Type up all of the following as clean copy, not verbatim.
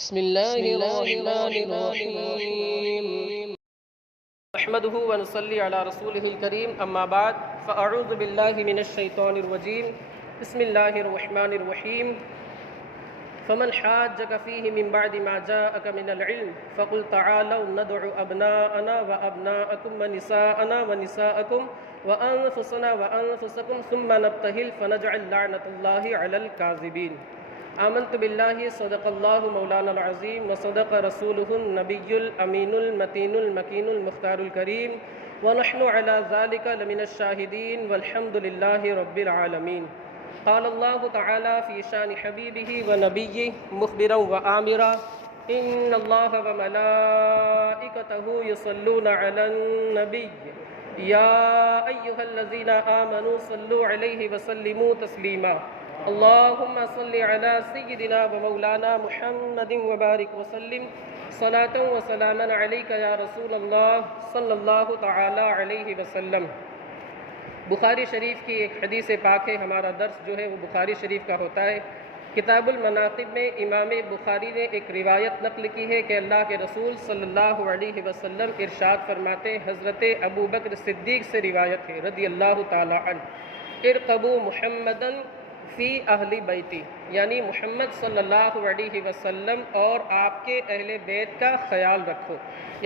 بسم الله الرحمن الرحيم نحمده ونصلي على رسوله الكريم أما بعد فأعوذ بالله من الشيطان الرجيم بسم الله الرحمن الرحيم فمن حاجك فيه من بعد ما جاءك من العلم فقل تعالوا ندعو أبناءنا وأبناءكم ونساءنا ونساءكم وأنفسنا وأنفسكم ثم نبتهل فنجعل لعنة الله على الكاذبين آمنت بالله صدق الله مولانا العظيم وصدق رسوله النبي الأمين المتين المكين المختار الكريم ونحن على ذلك لمن الشاهدين والحمد لله رب العالمين قال الله تعالى في شان حبيبه ونبيه مخبرا وآمرا إن الله وملائكته يصلون على النبي يا أيها الذين آمنوا صلوا عليه وسلموا تسليما اللهم صل على سيدنا ومولانا محمد وبارك وسلم صلاة وسلاما عليك يا رسول الله صلی اللہ تعالی علیہ وسلم۔ بخاری شریف کی ایک حدیث پاک ہے، ہمارا درس جو ہے وہ بخاری شریف کا ہوتا ہے۔ کتاب المناقب میں امام بخاری نے ایک روایت نقل کی ہے کہ اللہ کے رسول صلی اللہ علیہ وسلم ارشاد فرماتے، حضرت ابو بکر صدیق سے روایت ہے رضی اللہ تعالی عنہ، ارقبوا محمدًا فی اہل بیتی، یعنی محمد صلی اللہ علیہ وسلم اور آپ کے اہل بیت کا خیال رکھو،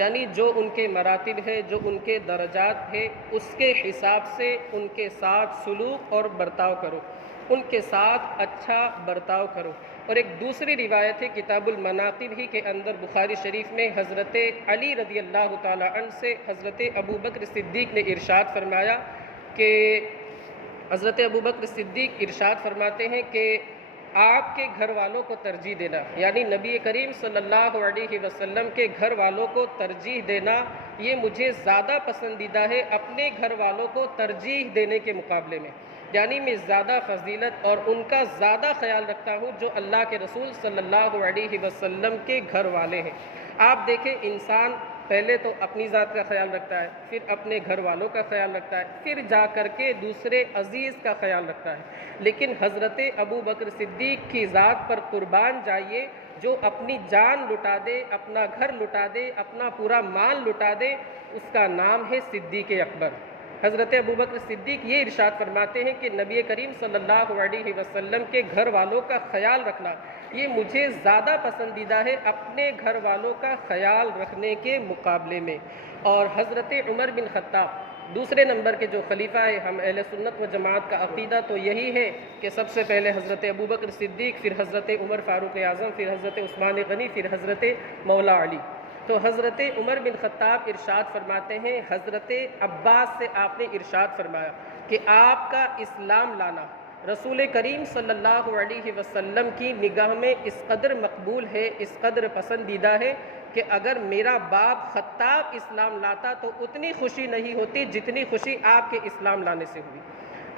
یعنی جو ان کے مراتب ہے، جو ان کے درجات ہے، اس کے حساب سے ان کے ساتھ سلوک اور برتاؤ کرو، ان کے ساتھ اچھا برتاؤ کرو۔ اور ایک دوسری روایت ہے کتاب المناقب ہی کے اندر بخاری شریف میں حضرت علی رضی اللہ تعالی عنہ سے حضرت ابو بکر صدیق نے ارشاد فرمایا کہ حضرت ابو بکر صدیق ارشاد فرماتے ہیں کہ آپ کے گھر والوں کو ترجیح دینا، یعنی نبی کریم صلی اللہ علیہ وسلم کے گھر والوں کو ترجیح دینا، یہ مجھے زیادہ پسندیدہ ہے اپنے گھر والوں کو ترجیح دینے کے مقابلے میں، یعنی میں زیادہ فضیلت اور ان کا زیادہ خیال رکھتا ہوں جو اللہ کے رسول صلی اللہ علیہ وسلم کے گھر والے ہیں۔ آپ دیکھیں، انسان پہلے تو اپنی ذات کا خیال رکھتا ہے، پھر اپنے گھر والوں کا خیال رکھتا ہے، پھر جا کر کے دوسرے عزیز کا خیال رکھتا ہے، لیکن حضرت ابو بکر صدیق کی ذات پر قربان جائیے، جو اپنی جان لٹا دے، اپنا گھر لٹا دے، اپنا پورا مال لٹا دے، اس کا نام ہے صدیق اکبر۔ حضرت ابو بکر صدیق یہ ارشاد فرماتے ہیں کہ نبی کریم صلی اللہ علیہ وسلم کے گھر والوں کا خیال رکھنا یہ مجھے زیادہ پسندیدہ ہے اپنے گھر والوں کا خیال رکھنے کے مقابلے میں۔ اور حضرت عمر بن خطاب دوسرے نمبر کے جو خلیفہ ہے، ہم اہل سنت و جماعت کا عقیدہ تو یہی ہے کہ سب سے پہلے حضرت ابو بکر صدیق، پھر حضرت عمر فاروق اعظم، پھر حضرت عثمان غنی، پھر حضرت مولا علی۔ تو حضرت عمر بن خطاب ارشاد فرماتے ہیں، حضرت عباس سے آپ نے ارشاد فرمایا کہ آپ کا اسلام لانا رسول کریم صلی اللہ علیہ وسلم کی نگاہ میں اس قدر مقبول ہے، اس قدر پسندیدہ ہے کہ اگر میرا باپ خطاب اسلام لاتا تو اتنی خوشی نہیں ہوتی جتنی خوشی آپ کے اسلام لانے سے ہوئی۔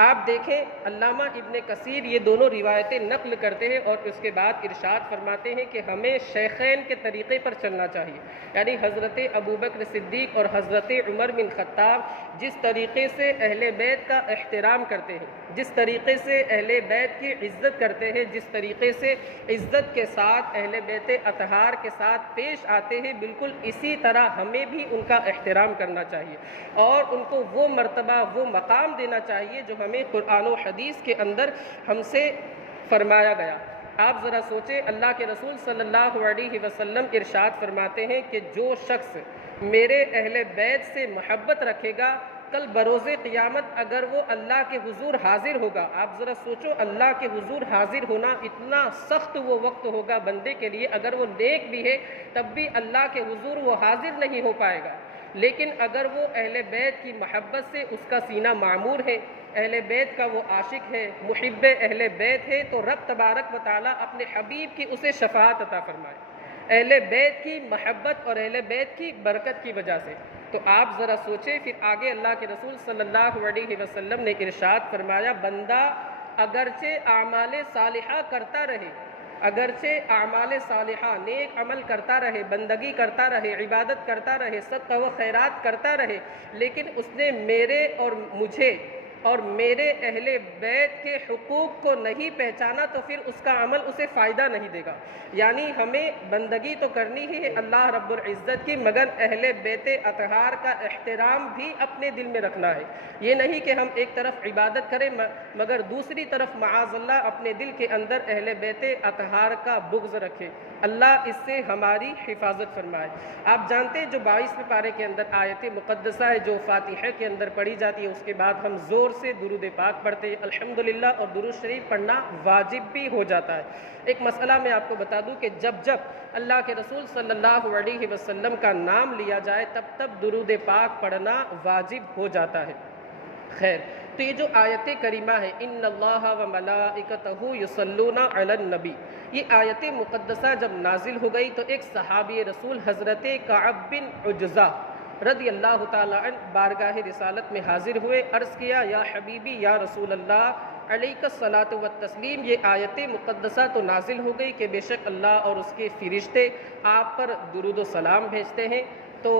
آپ دیکھیں، علامہ ابن کثیر یہ دونوں روایتیں نقل کرتے ہیں اور اس کے بعد ارشاد فرماتے ہیں کہ ہمیں شیخین کے طریقے پر چلنا چاہیے، یعنی حضرت ابو بکر صدیق اور حضرت عمر بن خطاب جس طریقے سے اہل بیت کا احترام کرتے ہیں، جس طریقے سے اہل بیت کی عزت کرتے ہیں، جس طریقے سے عزت کے ساتھ اہل بیت اطہار کے ساتھ پیش آتے ہیں، بالکل اسی طرح ہمیں بھی ان کا احترام کرنا چاہیے اور ان کو وہ مرتبہ، وہ مقام دینا چاہیے جو ہمیں قرآن و حدیث کے اندر ہم سے فرمایا گیا۔ آپ ذرا سوچیں، اللہ کے رسول صلی اللہ علیہ وسلم ارشاد فرماتے ہیں کہ جو شخص میرے اہل بیت سے محبت رکھے گا، کل بروز قیامت اگر وہ اللہ کے حضور حاضر ہوگا، آپ ذرا سوچو، اللہ کے حضور حاضر ہونا اتنا سخت وہ وقت ہوگا بندے کے لیے، اگر وہ نیک بھی ہے تب بھی اللہ کے حضور وہ حاضر نہیں ہو پائے گا، لیکن اگر وہ اہل بیت کی محبت سے اس کا سینہ معمور ہے، اہل بیت کا وہ عاشق ہے، محب اہل بیت ہے، تو رب تبارک و تعالیٰ اپنے حبیب کی اسے شفاعت عطا فرمائے، اہل بیت کی محبت اور اہل بیت کی برکت کی وجہ سے۔ تو آپ ذرا سوچیں، پھر آگے اللہ کے رسول صلی اللہ علیہ وسلم نے ارشاد فرمایا، بندہ اگرچہ اعمال صالحہ کرتا رہے، اگرچہ اعمال صالحہ نیک عمل کرتا رہے، بندگی کرتا رہے، عبادت کرتا رہے، صدقہ و خیرات کرتا رہے، لیکن اس نے میرے اور مجھے اور میرے اہل بیت کے حقوق کو نہیں پہچانا تو پھر اس کا عمل اسے فائدہ نہیں دے گا۔ یعنی ہمیں بندگی تو کرنی ہی ہے اللہ رب العزت کی، مگر اہل بیت اطہار کا احترام بھی اپنے دل میں رکھنا ہے۔ یہ نہیں کہ ہم ایک طرف عبادت کریں مگر دوسری طرف معاذ اللہ اپنے دل کے اندر اہل بیت اطہار کا بغض رکھے۔ اللہ اس سے ہماری حفاظت فرمائے۔ آپ جانتے ہیں جو 22ویں پارے کے اندر آیت مقدسہ ہے جو فاتحہ کے اندر پڑھی جاتی ہے، اس کے بعد ہم زور سے درود پاک پڑھتے ہیں الحمدللہ، اور درود شریف پڑھنا واجب بھی ہو جاتا ہے۔ ایک مسئلہ میں آپ کو بتا دوں کہ جب جب اللہ کے رسول صلی اللہ علیہ وسلم کا نام لیا جائے تب تب درود پاک پڑھنا واجب ہو جاتا ہے۔ خیر، تو یہ جو آیت کریمہ ہے ان اللہ و ملائکتہ یصلون علی النبی، یہ آیت مقدسہ جب نازل ہو گئی تو ایک صحابی رسول حضرت کعب بن عجزہ رضی اللہ تعالیٰ عنہ بارگاہ رسالت میں حاضر ہوئے، عرض کیا یا حبیبی یا رسول اللہ علیک الصلاۃ والتسلیم، یہ آیت مقدسہ تو نازل ہو گئی کہ بے شک اللہ اور اس کے فرشتے آپ پر درود و سلام بھیجتے ہیں، تو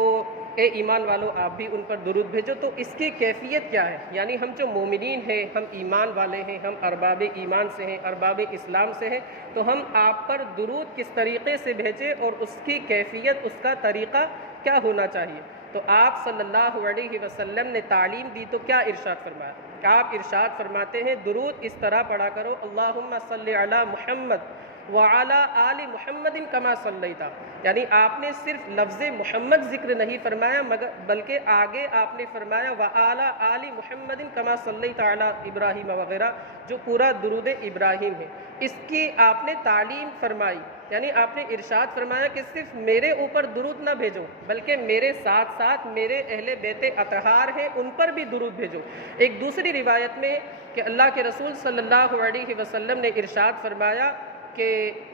اے ایمان والو آپ بھی ان پر درود بھیجو۔ تو اس کی کیفیت کیا ہے؟ یعنی ہم جو مومنین ہیں، ہم ایمان والے ہیں، ہم ارباب ایمان سے ہیں، ارباب اسلام سے ہیں، تو ہم آپ پر درود کس طریقے سے بھیجیں اور اس کی کیفیت، اس کا طریقہ کیا ہونا چاہیے؟ تو آپ صلی اللہ علیہ وسلم نے تعلیم دی تو کیا ارشاد فرمایا؟ آپ ارشاد فرماتے ہیں درود اس طرح پڑھا کرو اللہم صلی علی محمد وعلی آل محمد کما صلیت، یعنی آپ نے صرف لفظ محمد ذکر نہیں فرمایا بلکہ آگے آپ نے فرمایا وعلی آل محمد کما صلیت علی ابراہیم وغیرہ، جو پورا درود ابراہیم ہے، اس کی آپ نے تعلیم فرمائی۔ یعنی آپ نے ارشاد فرمایا کہ صرف میرے اوپر درود نہ بھیجو بلکہ میرے ساتھ ساتھ میرے اہل بیت اطہار ہیں ان پر بھی درود بھیجو۔ ایک دوسری روایت میں کہ اللہ کے رسول صلی اللہ علیہ وسلم نے ارشاد فرمایا کہ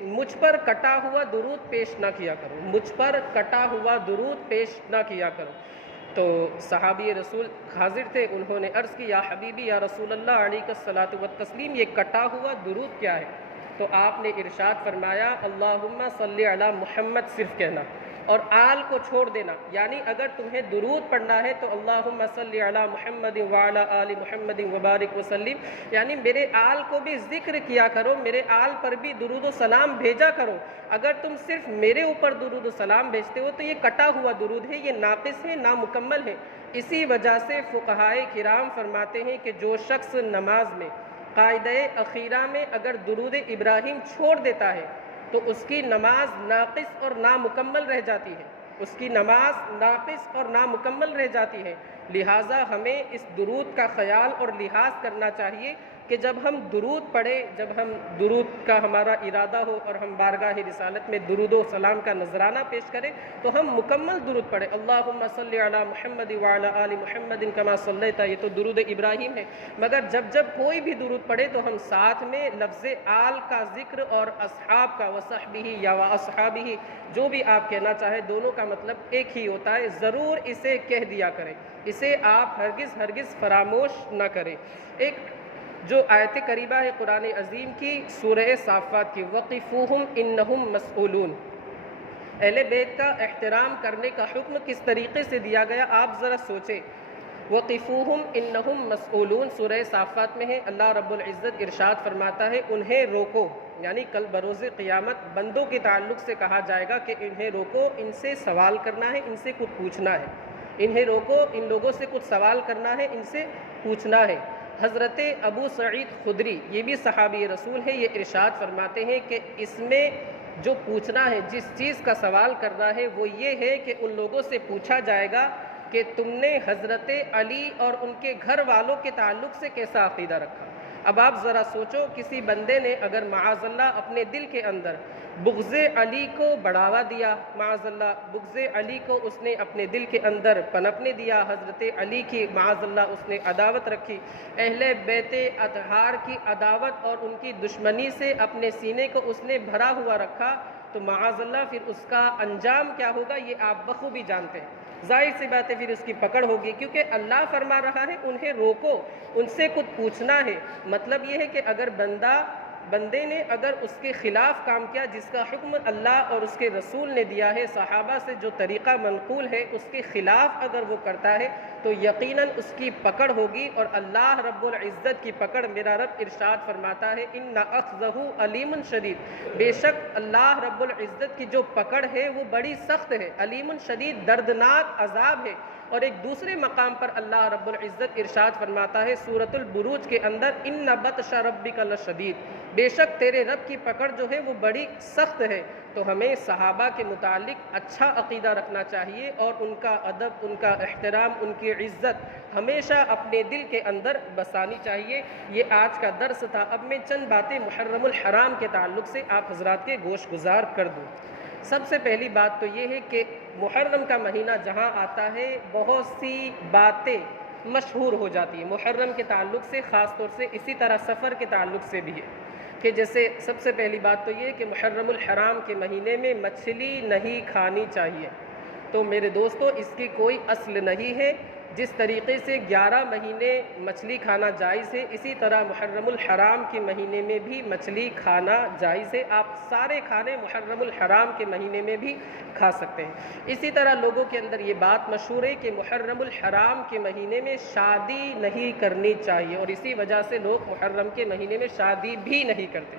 مجھ پر کٹا ہوا درود پیش نہ کیا کرو، مجھ پر کٹا ہوا درود پیش نہ کیا کرو۔ تو صحابی رسول حاضر تھے، انہوں نے عرض کی یا حبیبی یا رسول اللہ علیہ الصلاۃ والتسلیم، یہ کٹا ہوا درود کیا ہے؟ تو آپ نے ارشاد فرمایا اللہم صلی علی محمد صرف کہنا اور آل کو چھوڑ دینا، یعنی اگر تمہیں درود پڑھنا ہے تو اللہم صلی علی محمد وعلی آل محمد وبارک وسلم، یعنی میرے آل کو بھی ذکر کیا کرو، میرے آل پر بھی درود و سلام بھیجا کرو۔ اگر تم صرف میرے اوپر درود و سلام بھیجتے ہو تو یہ کٹا ہوا درود ہے، یہ ناقص ہے، نامکمل ہے۔ اسی وجہ سے فقہائے کرام فرماتے ہیں کہ جو شخص نماز میں قاعدہ اخیرہ میں اگر درود ابراہیم چھوڑ دیتا ہے تو اس کی نماز ناقص اور نامکمل رہ جاتی ہے، اس کی نماز ناقص اور نامکمل رہ جاتی ہے۔ لہٰذا ہمیں اس درود کا خیال اور لحاظ کرنا چاہیے کہ جب ہم درود پڑھیں، جب ہم درود کا ہمارا ارادہ ہو اور ہم بارگاہ رسالت میں درود و سلام کا نذرانہ پیش کریں تو ہم مکمل درود پڑھیں اللہم صلی علی محمد وعلی آل محمد کما صلیت، یہ تو درود ابراہیم ہے، مگر جب جب کوئی بھی درود پڑھے تو ہم ساتھ میں لفظ آل کا ذکر اور اصحاب کا وصحبہ یا واصحابہ جو بھی آپ کہنا چاہیں، دونوں کا مطلب ایک ہی ہوتا ہے، ضرور اسے کہہ دیا کریں، اسے آپ ہرگز فراموش نہ کریں۔ ایک جو آیت قریبہ ہے قرآن عظیم کی سورہ صافات کی وقفوہم انہم مسئولون، اہل بیت کا احترام کرنے کا حکم کس طریقے سے دیا گیا آپ ذرا سوچیں۔ وقفوہم انہم مسئولون سورہ صافات میں ہے، اللہ رب العزت ارشاد فرماتا ہے انہیں روکو، یعنی کل بروز قیامت بندوں کے تعلق سے کہا جائے گا کہ انہیں روکو، ان سے سوال کرنا ہے، ان سے کچھ پوچھنا ہے، انہیں روکو، ان لوگوں سے کچھ سوال کرنا ہے، ان سے پوچھنا ہے۔ حضرت ابو سعید خدری یہ بھی صحابی رسول ہے، یہ ارشاد فرماتے ہیں کہ اس میں جو پوچھنا ہے، جس چیز کا سوال کرنا ہے وہ یہ ہے کہ ان لوگوں سے پوچھا جائے گا کہ تم نے حضرت علی اور ان کے گھر والوں کے تعلق سے کیسا عقیدہ رکھا۔ اب آپ ذرا سوچو کسی بندے نے اگر معاذ اللہ اپنے دل کے اندر بغض علی کو بڑھاوا دیا، معاذ اللہ بغض علی کو اس نے اپنے دل کے اندر پنپنے دیا، حضرت علی کی معاذ اللہ اس نے عداوت رکھی، اہل بیت اطہار کی عداوت اور ان کی دشمنی سے اپنے سینے کو اس نے بھرا ہوا رکھا، تو معاذ اللہ پھر اس کا انجام کیا ہوگا یہ آپ بخوبی جانتے ہیں۔ ظاہر سی بات ہے پھر اس کی پکڑ ہوگی، کیونکہ اللہ فرما رہا ہے انہیں روکو، ان سے کچھ پوچھنا ہے۔ مطلب یہ ہے کہ اگر بندہ بندے نے اگر اس کے خلاف کام کیا، جس کا حکم اللہ اور اس کے رسول نے دیا ہے، صحابہ سے جو طریقہ منقول ہے، اس کے خلاف اگر وہ کرتا ہے تو یقیناً اس کی پکڑ ہوگی، اور اللہ رب العزت کی پکڑ، میرا رب ارشاد فرماتا ہے ان اخذہ علیم شدید، بے شک اللہ رب العزت کی جو پکڑ ہے وہ بڑی سخت ہے، علیم شدید، دردناک عذاب ہے۔ اور ایک دوسرے مقام پر اللہ رب العزت ارشاد فرماتا ہے سورۃ البروج کے اندر ان بطش ربک لشدید، بے شک تیرے رب کی پکڑ جو ہے وہ بڑی سخت ہے۔ تو ہمیں صحابہ کے متعلق اچھا عقیدہ رکھنا چاہیے، اور ان کا ادب، ان کا احترام، ان کی عزت ہمیشہ اپنے دل کے اندر بسانی چاہیے۔ یہ آج کا درس تھا۔ اب میں چند باتیں محرم الحرام کے تعلق سے آپ حضرات کے گوش گزار کر دوں۔ سب سے پہلی بات تو یہ ہے کہ محرم کا مہینہ جہاں آتا ہے بہت سی باتیں مشہور ہو جاتی ہیں محرم کے تعلق سے، خاص طور سے اسی طرح سفر کے تعلق سے بھی ہے، کہ جیسے سب سے پہلی بات تو یہ کہ محرم الحرام کے مہینے میں مچھلی نہیں کھانی چاہیے۔ تو میرے دوستو، اس کی کوئی اصل نہیں ہے۔ جس طریقے سے 11 مہینے مچھلی کھانا جائز ہے، اسی طرح محرم الحرام کے مہینے میں بھی مچھلی کھانا جائز ہے۔ آپ سارے کھانے محرم الحرام کے مہینے میں بھی کھا سکتے ہیں۔ اسی طرح لوگوں کے اندر یہ بات مشہور ہے کہ محرم الحرام کے مہینے میں شادی نہیں کرنی چاہیے، اور اسی وجہ سے لوگ محرم کے مہینے میں شادی بھی نہیں کرتے،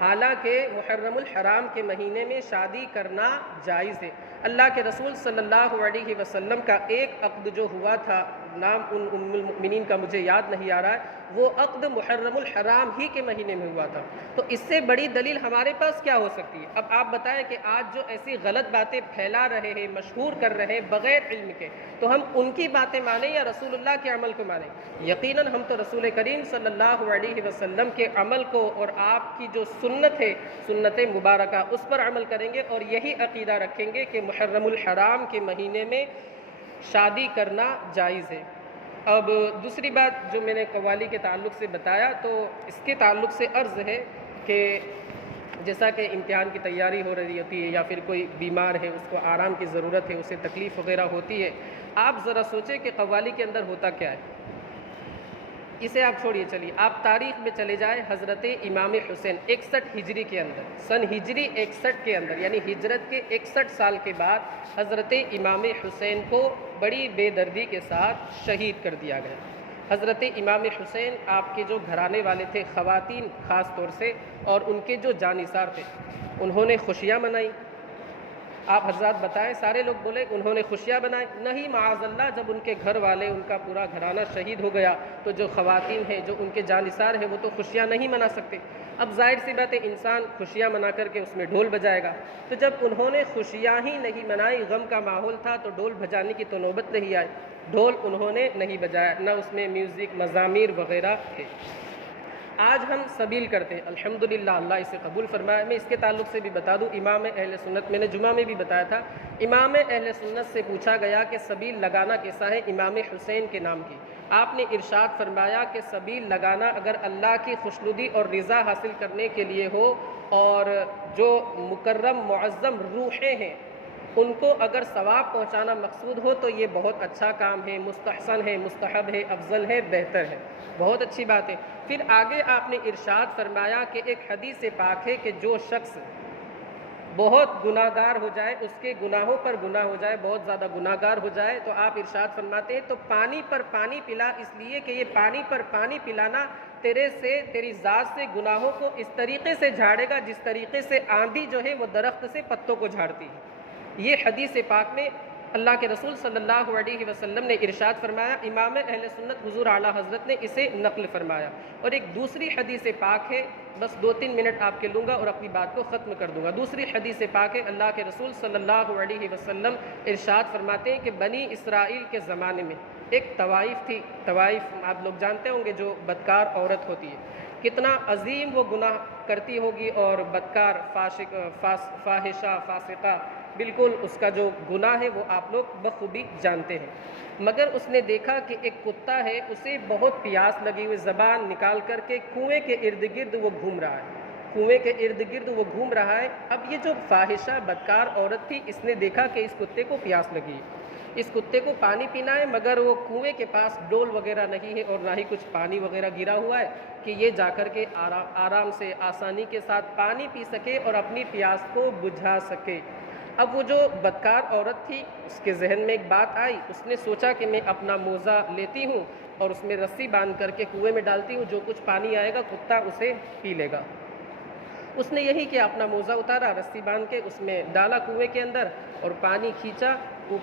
حالانکہ محرم الحرام کے مہینے میں شادی کرنا جائز ہے۔ اللہ کے رسول صلی اللہ علیہ وسلم کا ایک عقد جو ہوا تھا، نام ان ام المؤمنین کا مجھے یاد نہیں آ رہا ہے، وہ عقد محرم الحرام ہی کے مہینے میں ہوا تھا۔ تو اس سے بڑی دلیل ہمارے پاس کیا ہو سکتی ہے؟ اب آپ بتائیں کہ آج جو ایسی غلط باتیں پھیلا رہے ہیں، مشہور کر رہے ہیں بغیر علم کے، تو ہم ان کی باتیں مانیں یا رسول اللہ کے عمل کو مانیں؟ یقیناً ہم تو رسول کریم صلی اللہ علیہ وسلم کے عمل کو اور آپ کی جو سنت ہے، سنت مبارکہ، اس پر عمل کریں گے، اور یہی عقیدہ رکھیں گے کہ محرم الحرام کے مہینے میں شادی کرنا جائز ہے۔ اب دوسری بات جو میں نے قوالی کے تعلق سے بتایا، تو اس کے تعلق سے عرض ہے کہ جیسا کہ امتحان کی تیاری ہو رہی ہوتی ہے، یا پھر کوئی بیمار ہے، اس کو آرام کی ضرورت ہے، اسے تکلیف وغیرہ ہوتی ہے، آپ ذرا سوچیں کہ قوالی کے اندر ہوتا کیا ہے۔ اسے آپ چھوڑیے، چلیے آپ تاریخ میں چلے جائیں۔ حضرت امام حسین 61 ہجری کے اندر، سن ہجری 61 کے اندر، یعنی ہجرت کے 61 سال کے بعد حضرت امام حسین کو بڑی بے دردی کے ساتھ شہید کر دیا گیا۔ حضرت امام حسین آپ کے جو گھرانے والے تھے، خواتین خاص طور سے، اور ان کے جو جانثار تھے، انہوں نے خوشیاں منائی۔ آپ حضرات بتائیں، سارے لوگ بولے انہوں نے خوشیاں بنائی؟ نہیں، معاذ اللہ، جب ان کے گھر والے، ان کا پورا گھرانہ شہید ہو گیا، تو جو خواتین ہیں، جو ان کے جانثار ہیں، وہ تو خوشیاں نہیں منا سکتے۔ اب ظاہر سی بات ہے، انسان خوشیاں منا کر کے اس میں ڈھول بجائے گا، تو جب انہوں نے خوشیاں ہی نہیں منائی، غم کا ماحول تھا، تو ڈھول بجانے کی تو نوبت نہیں آئی، ڈھول انہوں نے نہیں بجایا، نہ اس میں میوزک، مزامیر وغیرہ تھے۔ آج ہم سبیل کرتے ہیں، الحمدللہ، اللہ اسے قبول فرمائے۔ میں اس کے تعلق سے بھی بتا دوں، امام اہل سنت، میں نے جمعہ میں بھی بتایا تھا، امام اہل سنت سے پوچھا گیا کہ سبیل لگانا کیسا ہے امام حسین کے نام کی؟ آپ نے ارشاد فرمایا کہ سبیل لگانا اگر اللہ کی خوشنودی اور رضا حاصل کرنے کے لیے ہو، اور جو مکرم معظم روحیں ہیں ان کو اگر ثواب پہنچانا مقصود ہو، تو یہ بہت اچھا کام ہے، مستحسن ہے، مستحب ہے، افضل ہے، بہتر ہے، بہت اچھی بات ہے۔ پھر آگے آپ نے ارشاد فرمایا کہ ایک حدیث پاک ہے کہ جو شخص بہت گناہ گار ہو جائے، اس کے گناہوں پر گناہ ہو جائے، بہت زیادہ گناہ گار ہو جائے، تو آپ ارشاد فرماتے ہیں تو پانی پر پانی پلا، اس لیے کہ یہ پانی پر پانی پلانا تیرے سے، تیری ذات سے گناہوں کو اس طریقے سے جھاڑے گا جس طریقے سے آندھی جو ہے وہ درخت سے پتوں کو جھاڑتی ہے۔ یہ حدیث پاک میں اللہ کے رسول صلی اللہ علیہ وسلم نے ارشاد فرمایا، امام اہل سنت حضور اعلیٰ حضرت نے اسے نقل فرمایا۔ اور ایک دوسری حدیث پاک ہے، بس 2-3 منٹ آپ کے لوں گا اور اپنی بات کو ختم کر دوں گا۔ دوسری حدیث پاک ہے، اللہ کے رسول صلی اللہ علیہ وسلم ارشاد فرماتے ہیں کہ بنی اسرائیل کے زمانے میں ایک طوائف تھی، طوائف آپ لوگ جانتے ہوں گے، جو بدکار عورت ہوتی ہے، کتنا عظیم وہ گناہ کرتی ہوگی، اور بدکار، فاحشہ، فاسقہ، بالکل اس کا جو گناہ ہے وہ آپ لوگ بخوبی جانتے ہیں۔ مگر اس نے دیکھا کہ ایک کتا ہے، اسے بہت پیاس لگی ہوئی، زبان نکال کر کے کنویں کے ارد گرد وہ گھوم رہا ہے۔ کنویں کے ارد گرد وہ گھوم رہا ہے۔ اب یہ جو فاحشہ بدکار عورت تھی، اس نے دیکھا کہ اس کتے کو پیاس لگی، اس کتے کو پانی پینا ہے، مگر وہ کنویں کے پاس ڈول وغیرہ نہیں ہے اور نہ ہی کچھ پانی وغیرہ گرا ہوا ہے کہ یہ جا کر کے آرام سے آسانی کے ساتھ پانی پی سکے اور اپنی پیاس کو بجھا سکے۔ اب وہ جو بدکار عورت تھی، اس کے ذہن میں ایک بات آئی، اس نے سوچا کہ میں اپنا موزہ لیتی ہوں اور اس میں رسی باندھ کر کے کنویں میں ڈالتی ہوں، جو کچھ پانی آئے گا کتا اسے پی لے گا۔ اس نے یہی کیا، اپنا موزہ اتارا، رسی باندھ کے اس میں ڈالا کنویں کے اندر اور پانی کھینچا، وہ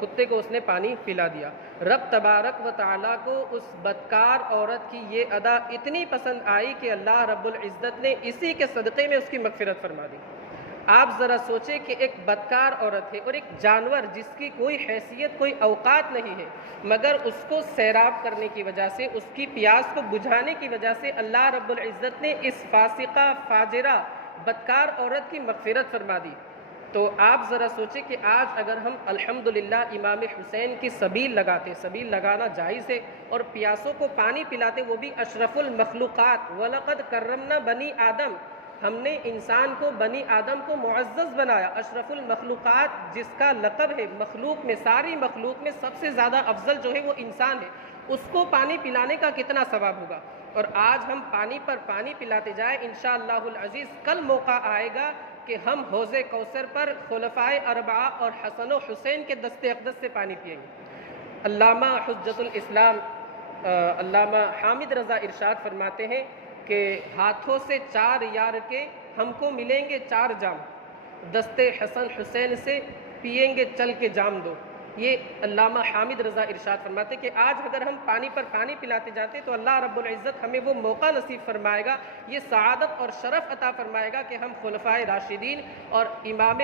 کتے کو اس نے پانی پلا دیا۔ رب تبارک و تعالیٰ کو اس بدکار عورت کی یہ ادا اتنی پسند آئی کہ اللہ رب العزت نے اسی کے صدقے میں اس کی مغفرت فرما دی۔ آپ ذرا سوچیں کہ ایک بدکار عورت ہے اور ایک جانور جس کی کوئی حیثیت کوئی اوقات نہیں ہے، مگر اس کو سیراب کرنے کی وجہ سے، اس کی پیاس کو بجھانے کی وجہ سے اللہ رب العزت نے اس فاسقہ فاجرہ بدکار عورت کی مغفرت فرما دی۔ تو آپ ذرا سوچیں کہ آج اگر ہم الحمدللہ امام حسین کی سبیل لگاتے، سبیل لگانا جائز ہے، اور پیاسوں کو پانی پلاتے، وہ بھی اشرف المخلوقات، وَلَقَدْ كَرَّمْنَا بَنِي آدم، ہم نے انسان کو، بنی آدم کو معزز بنایا، اشرف المخلوقات جس کا لقب ہے، مخلوق میں، ساری مخلوق میں سب سے زیادہ افضل جو ہے وہ انسان ہے، اس کو پانی پلانے کا کتنا ثواب ہوگا۔ اور آج ہم پانی پر پانی پلاتے جائیں، انشاءاللہ العزیز کل موقع آئے گا کہ ہم حوض کوثر پر خلفائے اربعہ اور حسن و حسین کے دست اقدس سے پانی پئیں گے۔ علامہ حجت الاسلام علامہ حامد رضا ارشاد فرماتے ہیں کہ ہاتھوں سے 4 یار کے ہم کو ملیں گے 4 جام، دست حسن حسین سے پئیں گے چل کے جام دو۔ یہ علامہ حامد رضا ارشاد فرماتے کہ آج اگر ہم پانی پر پانی پلاتے جاتے تو اللہ رب العزت ہمیں وہ موقع نصیب فرمائے گا، یہ سعادت اور شرف عطا فرمائے گا کہ ہم خلفائے راشدین اور امام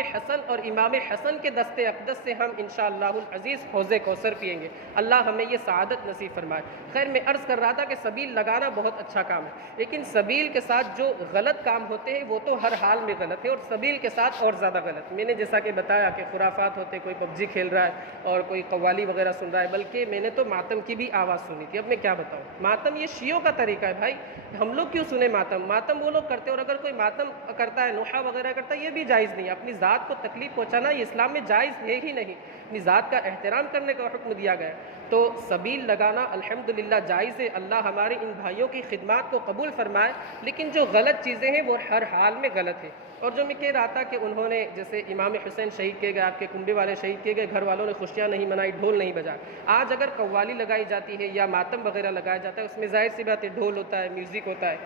حسن کے دست اقدس سے ہم انشاءاللہ العزیز حوض کوثر پئیں گے۔ اللہ ہمیں یہ سعادت نصیب فرمائے۔ خیر، میں عرض کر رہا تھا کہ سبیل لگانا بہت اچھا کام ہے، لیکن سبیل کے ساتھ جو غلط کام ہوتے ہیں وہ تو ہر حال میں غلط ہے، اور سبیل کے ساتھ اور زیادہ غلط۔ میں نے جیسا کہ بتایا کہ خرافات ہوتے، کوئی پب جی کھیل رہا ہے اور کوئی قوالی وغیرہ سن رہا ہے، بلکہ میں نے تو ماتم کی بھی آواز سنی تھی۔ اب میں کیا بتاؤں، ماتم یہ شیعوں کا طریقہ ہے بھائی، ہم لوگ کیوں سنیں ماتم؟ ماتم وہ لوگ کرتے ہیں، اور اگر کوئی ماتم کرتا ہے، نوحہ وغیرہ کرتا ہے، یہ بھی جائز نہیں ہے۔ اپنی ذات کو تکلیف پہنچانا یہ اسلام میں جائز ہے ہی نہیں، اپنی ذات کا احترام کرنے کا حکم دیا گیا ہے۔ تو سبیل لگانا الحمدللہ جائز ہے، اللہ ہمارے ان بھائیوں کی خدمات کو قبول فرمائے، لیکن جو غلط چیزیں ہیں وہ ہر حال میں غلط ہے۔ اور جو میں کہہ رہا تھا کہ انہوں نے جیسے امام حسین شہید کیے گئے، آپ کے کنبے والے شہید کیے گئے، گھر والوں نے خوشیاں نہیں منائی، ڈھول نہیں بجائے۔ آج اگر قوالی لگائی جاتی ہے یا ماتم وغیرہ لگایا جاتا ہے، اس میں ظاہر سی بات ہے ڈھول ہوتا ہے، میوزک ہوتا ہے۔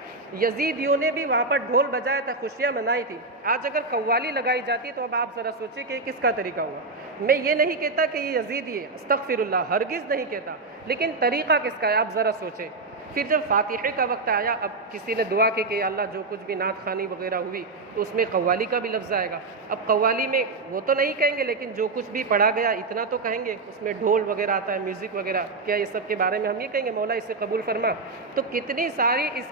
یزیدیوں نے بھی وہاں پر ڈھول بجایا تھا، خوشیاں منائی تھی۔ آج اگر قوالی لگائی جاتی ہے تو اب آپ ذرا سوچیں کہ کس کا طریقہ ہوا۔ میں یہ نہیں کہتا کہ یہ یزیدی ہے، استغفر اللہ، ہرگز نہیں کہتا، لیکن طریقہ کس کا ہے آپ ذرا سوچیں۔ پھر جب فاتحے کا وقت آیا، اب کسی نے دعا کی کہ اللہ جو کچھ بھی نعت خوانی وغیرہ ہوئی تو اس میں قوالی کا بھی لفظ آئے گا۔ اب قوالی میں وہ تو نہیں کہیں گے، لیکن جو کچھ بھی پڑھا گیا اتنا تو کہیں گے، اس میں ڈھول وغیرہ آتا ہے، میوزک وغیرہ، کیا یہ سب کے بارے میں ہم یہ کہیں گے مولا اسے قبول فرما؟ تو کتنی ساری اس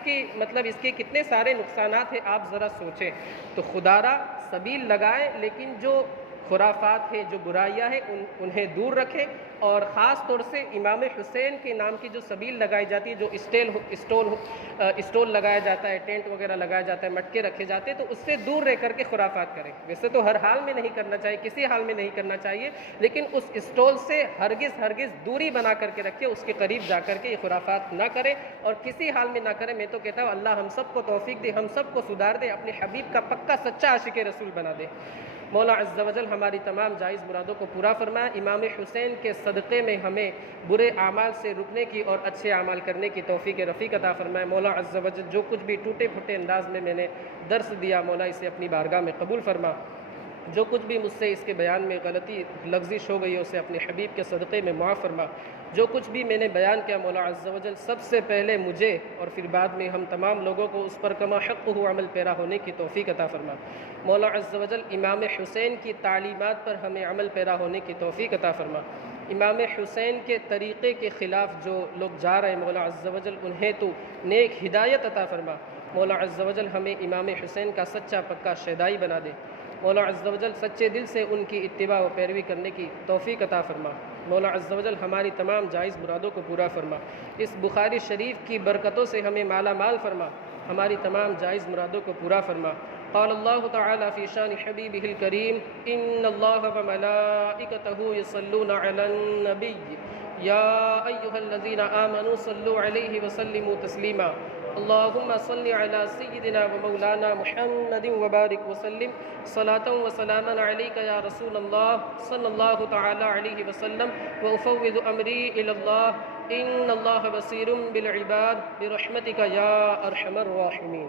کے کتنے سارے نقصانات ہیں آپ ذرا سوچیں۔ تو خدا را سبیل لگائیں، لیکن جو خرافات ہیں، جو برائیاں ہیں، انہیں دور رکھیں، اور خاص طور سے امام حسین کے نام کی جو سبیل لگائی جاتی ہے، جو اسٹول لگایا جاتا ہے، ٹینٹ وغیرہ لگایا جاتا ہے، مٹکے رکھے جاتے ہیں، تو اس سے دور رہ کر کے خرافات کریں۔ ویسے تو ہر حال میں نہیں کرنا چاہیے، کسی حال میں نہیں کرنا چاہیے، لیکن اس اسٹول سے ہرگز دوری بنا کر کے رکھیں، اس کے قریب جا کر کے یہ خرافات نہ کریں، اور کسی حال میں نہ کریں۔ میں تو کہتا ہوں اللہ ہم سب کو توفیق دے، ہم سب کو سدھار دے، اپنے حبیب کا پکا سچا عاشق رسول بنا دے۔ مولا عز و جل ہماری تمام جائز مرادوں کو پورا فرمائے۔ امام حسین کے صدقے میں ہمیں برے اعمال سے رکنے کی اور اچھے اعمال کرنے کی توفیق رفیق عطا فرمائے۔ مولا عز و جل جو کچھ بھی ٹوٹے پھوٹے انداز میں نے درس دیا، مولا اسے اپنی بارگاہ میں قبول فرما۔ جو کچھ بھی مجھ سے اس کے بیان میں غلطی لغزش ہو گئی، اسے اپنے حبیب کے صدقے میں معاف فرما۔ جو کچھ بھی میں نے بیان کیا، مولا عز و جل سب سے پہلے مجھے اور پھر بعد میں ہم تمام لوگوں کو اس پر کما حق ہو عمل پیرا ہونے کی توفیق عطا فرما۔ مولا عز و جل امام حسین کی تعلیمات پر ہمیں عمل پیرا ہونے کی توفیق عطا فرما۔ امام حسین کے طریقے کے خلاف جو لوگ جا رہے ہیں، مولا عز و جل انہیں تو نیک ہدایت عطا فرما۔ مولا عز و جل ہمیں امام حسین کا سچا پکا شیدائی بنا دے۔ مولا عز و جل سچے دل سے ان کی اتباع و پیروی کرنے کی توفیق عطا فرما۔ مولا عز و جل ہماری تمام جائز مرادوں کو پورا فرما۔ اس بخاری شریف کی برکتوں سے ہمیں مالا مال فرما۔ ہماری تمام جائز مرادوں کو پورا فرما۔ قال اللہ تعالی فی شان حبیبہ الکریم ان اللہ وملائکتہ یصلون علی النبی یا ایہا الذین آمنوا صلوا علیہ وسلموا تسلیما۔ اللہم صل علی سیدنا ومولانا محمد وبارک وسلم صلاۃ وسلاما علیک یا رسول اللہ صلی اللہ تعالی علیہ وسلم وافوض امری الی اللہ ان اللہ بصیر بالعباد برحمتک یا ارحم الراحمین۔